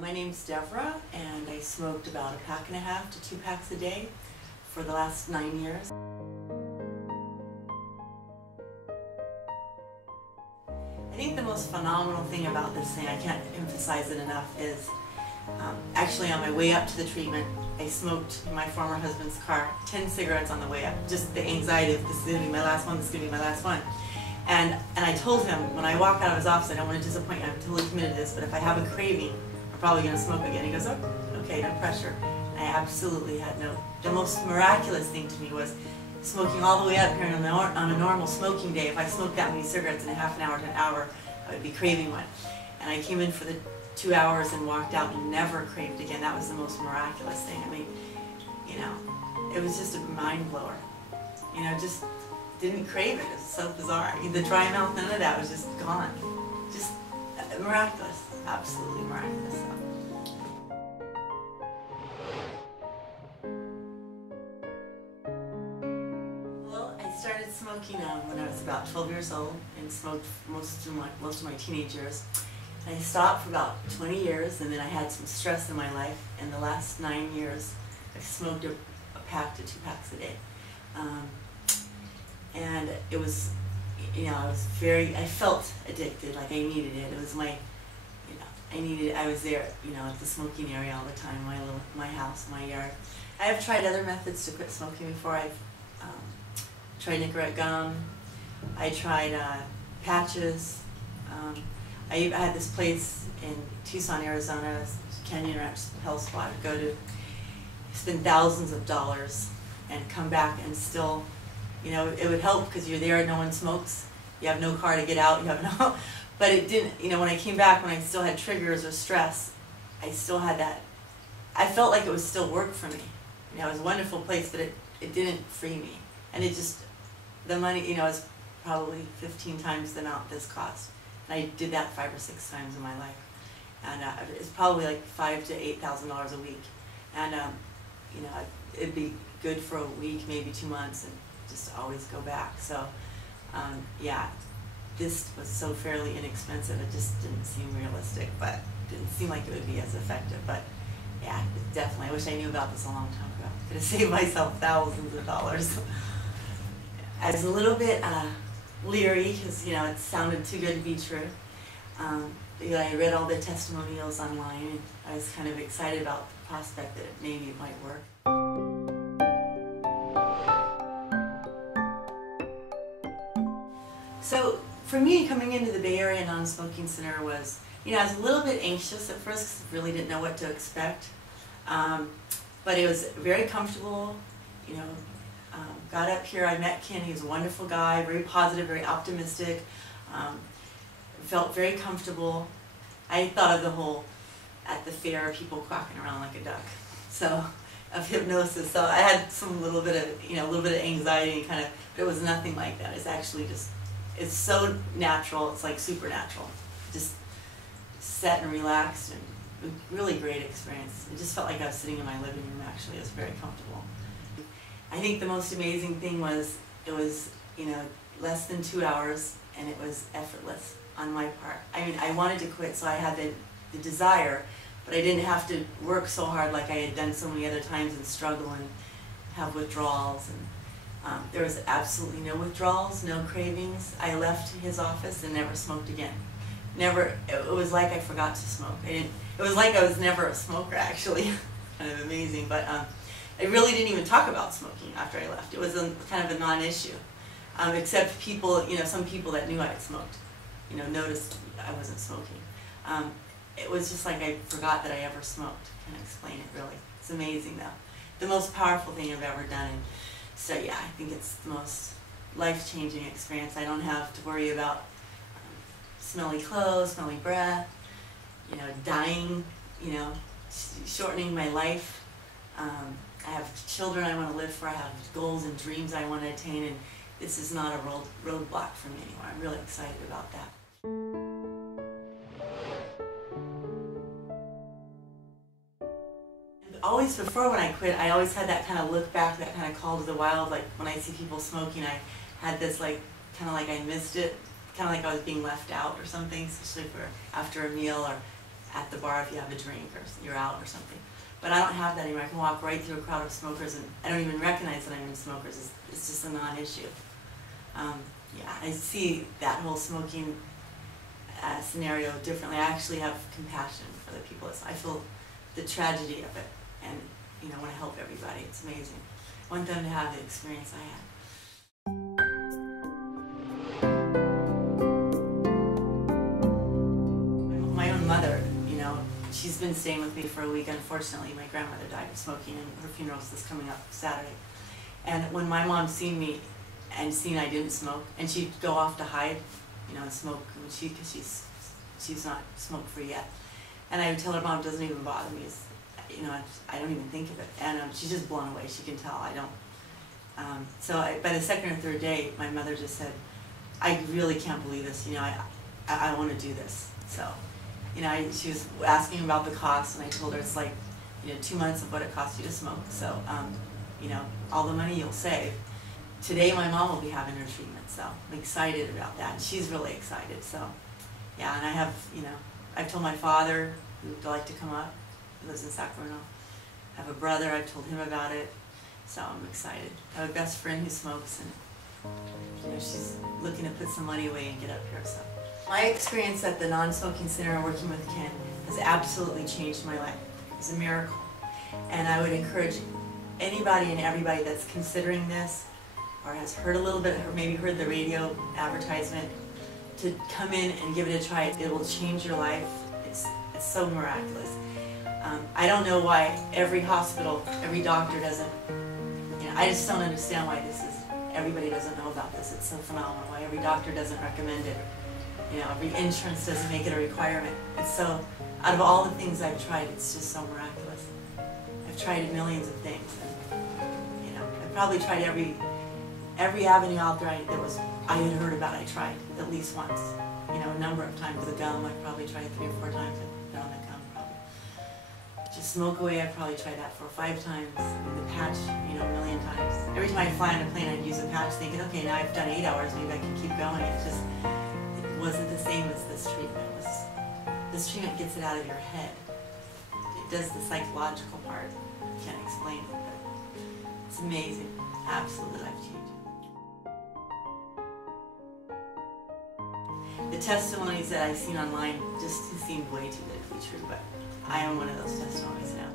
My name's Devora, and I smoked about 1.5 to 2 packs a day for the last 9 years. I think the most phenomenal thing about this thing, I can't emphasize it enough, is actually on my way up to the treatment, I smoked in my former husband's car 10 cigarettes on the way up. Just the anxiety of this is going to be my last one, this is going to be my last one. And I told him, when I walk out of his office, I don't want to disappoint you, I'm totally committed to this, but if I have a craving, I'm probably going to smoke again. He goes, oh, okay, no pressure. And I absolutely had no. The most miraculous thing to me was smoking all the way up here on a normal smoking day. If I smoked that many cigarettes in a half an hour to an hour, I would be craving one. And I came in for the 2 hours and walked out and never craved again. That was the most miraculous thing. I mean, you know, it was just a mind blower. You know, just didn't crave it. It was so bizarre. I mean, the dry mouth, none of that was just gone. Just miraculous. Absolutely miraculous. Well, I started smoking when I was about 12 years old and smoked most of my teenage years. I stopped for about 20 years, and then I had some stress in my life. In the last 9 years, I smoked a pack to 2 packs a day. And it was, you know, I felt addicted, like I needed it. It was my, you know, I was there, you know, at the smoking area all the time, my house, my yard. I have tried other methods to quit smoking before. I've tried Nicorette gum, I tried patches. I had this place in Tucson, Arizona, Canyon Ranch Health Spa, to go to, spend thousands of dollars and come back and still, you know, it would help because you're there, no one smokes, you have no car to get out, you have no, but it didn't, you know, when I came back, when I still had triggers or stress, I still had that, I felt like it was still work for me. You know, it was a wonderful place, but it didn't free me. And it just, the money, you know, is probably 15 times the amount this cost. And I did that 5 or 6 times in my life. And it's probably like $5,000 to $8,000 a week. And, you know, it'd be good for a week, maybe 2 months, and just always go back. So, yeah, this was so fairly inexpensive, it just didn't seem realistic, but didn't seem like it would be as effective. But yeah, definitely, I wish I knew about this a long time ago. Could have saved myself thousands of dollars. I was a little bit leery because, you know, it sounded too good to be true. I read all the testimonials online, and I was kind of excited about the prospect that maybe it might work. So for me, coming into the Bay Area Non-Smoking Center was, you know, I was a little bit anxious at first because I really didn't know what to expect. But it was very comfortable, you know. Got up here, I met Ken, he was a wonderful guy, very positive, very optimistic, felt very comfortable. I thought of the whole, at the fair, people quacking around like a duck, so, of hypnosis. So I had some little bit of, you know, a little bit of anxiety and kind of, but it was nothing like that. It's actually just, it's so natural, it's like supernatural. Just sat and relaxed, and really great experience. It just felt like I was sitting in my living room, actually. It was very comfortable. I think the most amazing thing was, it was, you know, less than 2 hours, and it was effortless on my part. I mean, I wanted to quit, so I had the desire, but I didn't have to work so hard like I had done so many other times and struggle and have withdrawals. And there was absolutely no withdrawals, no cravings. I left his office and never smoked again. Never. It was like I forgot to smoke. It was like I was never a smoker, actually. Kind of amazing, but I really didn't even talk about smoking after I left. It was kind of a non-issue, except people, you know, some people that knew I had smoked, you know, noticed I wasn't smoking. It was just like I forgot that I ever smoked. Can't explain it, really. It's amazing, though. The most powerful thing I've ever done. And so yeah, I think it's the most life-changing experience. I don't have to worry about smelly clothes, smelly breath, you know, dying, you know, shortening my life. I have children I want to live for, I have goals and dreams I want to attain, and this is not a roadblock for me anymore. I'm really excited about that. And always before, when I quit, I always had that kind of look back, that kind of call to the wild, like when I see people smoking, I had this like, kind of like I missed it, kind of like I was being left out or something, especially for after a meal, or at the bar if you have a drink or you're out or something. But I don't have that anymore. I can walk right through a crowd of smokers and I don't even recognize that I'm in smokers. It's just a non-issue. Yeah, I see that whole smoking scenario differently. I actually have compassion for the people. I feel the tragedy of it, and I want to help everybody. It's amazing. I want them to have the experience I had. My own mother, she's been staying with me for a week. Unfortunately, my grandmother died of smoking, and her funeral's this coming up Saturday. And when my mom seen me and seen I didn't smoke, and she'd go off to hide, and smoke, because she's not smoke free yet. And I would tell her, Mom, it doesn't even bother me. I don't even think of it. And she's just blown away. She can tell I don't. So by the second or third day, my mother just said, I really can't believe this. I want to do this. So, she was asking about the cost, and I told her it's like, 2 months of what it costs you to smoke. So, all the money you'll save. Today, my mom will be having her treatment, so I'm excited about that. And she's really excited. So, yeah, and I have, I've told my father, who'd like to come up, he lives in Sacramento. I have a brother, I've told him about it, so I'm excited. I have a best friend who smokes, and she's looking to put some money away and get up here. So my experience at the non-smoking center working with Ken has absolutely changed my life. It was a miracle, and I would encourage anybody and everybody that's considering this, or has heard a little bit, or maybe heard the radio advertisement, to come in and give it a try. It will change your life. It's so miraculous. I don't know why every hospital, every doctor doesn't, I just don't understand why everybody doesn't know about this. It's so phenomenal. Why every doctor doesn't recommend it. Every insurance doesn't make it a requirement. It's so, out of all the things I've tried, it's just so miraculous. I've tried millions of things, and I've probably tried every avenue out there I had heard about. I tried at least once, a number of times. The gum, I probably tried 3 or 4 times. I've been on the gum probably. Just smoke away, I probably tried that 4 or 5 times. The patch, a million times. Every time I'd fly on a plane, I'd use a patch, thinking, okay, now I've done 8 hours, maybe I can keep going. It wasn't the same as this treatment. This treatment gets it out of your head. It does the psychological part. I can't explain it, but it's amazing. Absolutely life-changing. The testimonies that I've seen online just seem way too good to be true, but I am one of those testimonies now.